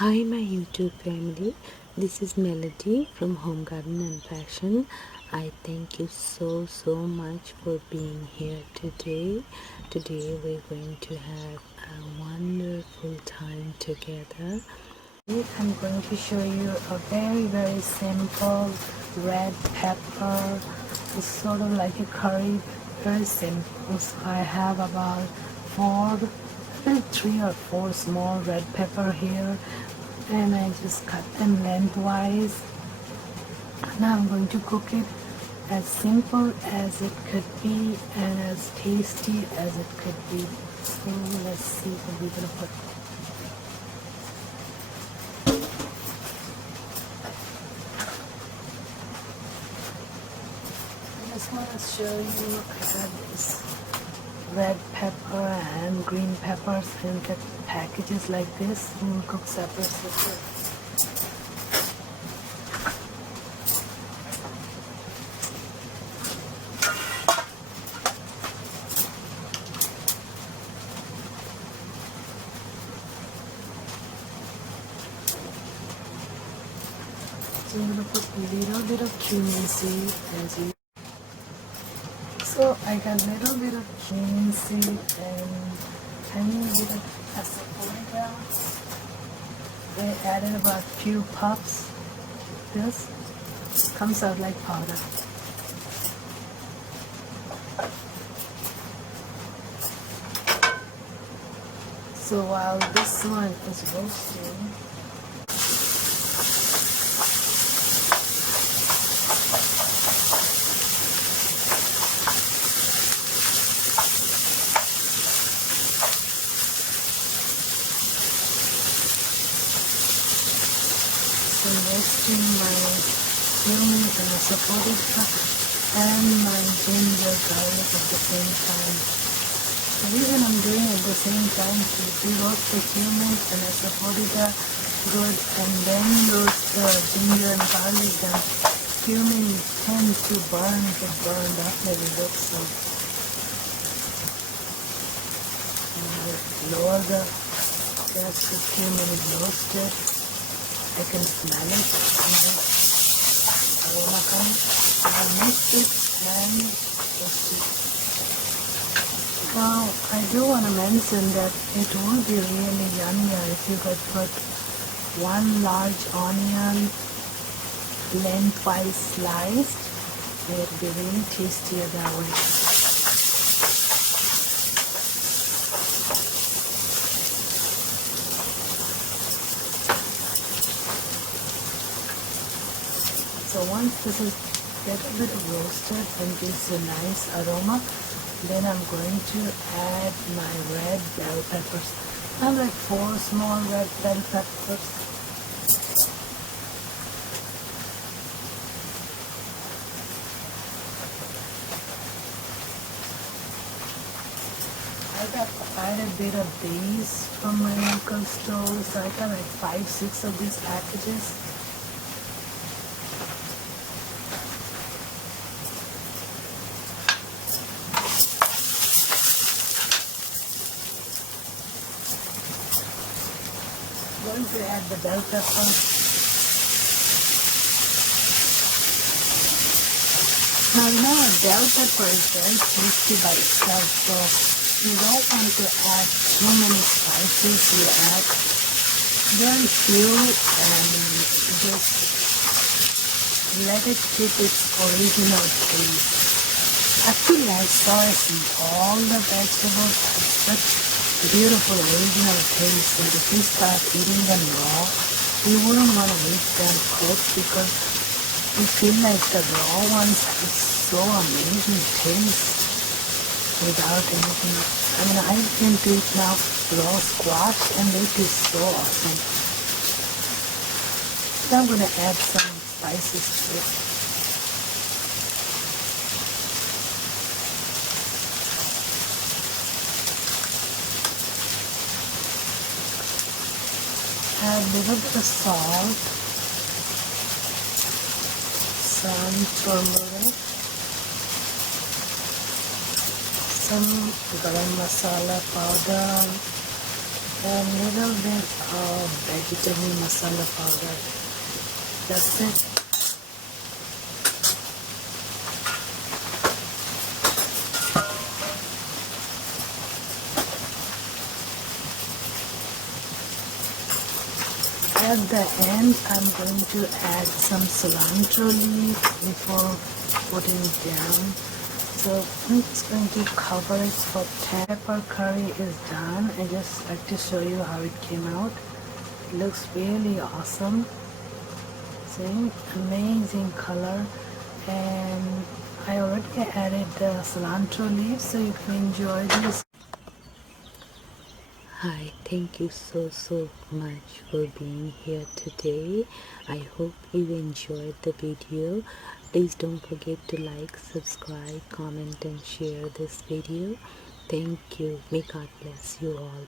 Hi my YouTube family, this is Melody from Home Garden and Fashion. I thank you so much for being here today. Today we're going to have a wonderful time together. I'm going to show you a very simple red pepper. It's sort of like a curry, very simple. So I have about three or four small red pepper here, and I just cut them lengthwise. Now I'm going to cook it as simple as it could be and as tasty as it could be. So let's see what we're gonna put. I just want to show you I got this red pepper and green peppers in the packages like this, and cook separate. So I'm going to put a little bit of cumin seed as you. So I got a little bit of cumin seed and tiny bit of asafoetida. I added about few puffs. This comes out like powder. So while this one is roasting, roasting my cumin and asafoetida and my ginger garlic at the same time. The reason I'm doing it at the same time is if you roast the cumin and asafoetida good and then roast the ginger and garlic, then cumin tends to get burned up a little bit. So lower the gas so cumin is roasted. I can smell it. Aroma coming. I'll mix it and roast it. Now, I do want to mention that it would be really yummier if you could put one large onion lengthwise sliced. It would be really tastier that way. So once this is get a bit roasted and gives a nice aroma, then I'm going to add my red bell peppers. I have like 4 small red bell peppers. I got quite a bit of these from my local store, so I got like 5-6 of these packages. I'm going to add the bell pepper. Now you know bell pepper is very tasty by itself, so you don't want to add too many spices. You add very few and just let it keep its original taste. Actually, I saw it in all the vegetables have such beautiful original taste, and if you start eating them raw, you wouldn't want to eat them cooked because you feel like the raw ones have so amazing taste without anything. I mean, I can eat now raw squash and they taste so awesome. So I'm going to add some spices to it. Add a little bit of salt, some turmeric, some garam masala powder, a little bit of vegetable masala powder. That's it. At the end, I'm going to add some cilantro leaves before putting it down. So I'm just going to cover it for 10. Pepper curry is done. I just like to show you how it came out. It looks really awesome. See, amazing color. And I already added the cilantro leaves, so you can enjoy this. Hi, thank you so much for being here today. I hope you enjoyed the video. Please don't forget to like, subscribe, comment and share this video. Thank you. May God bless you all.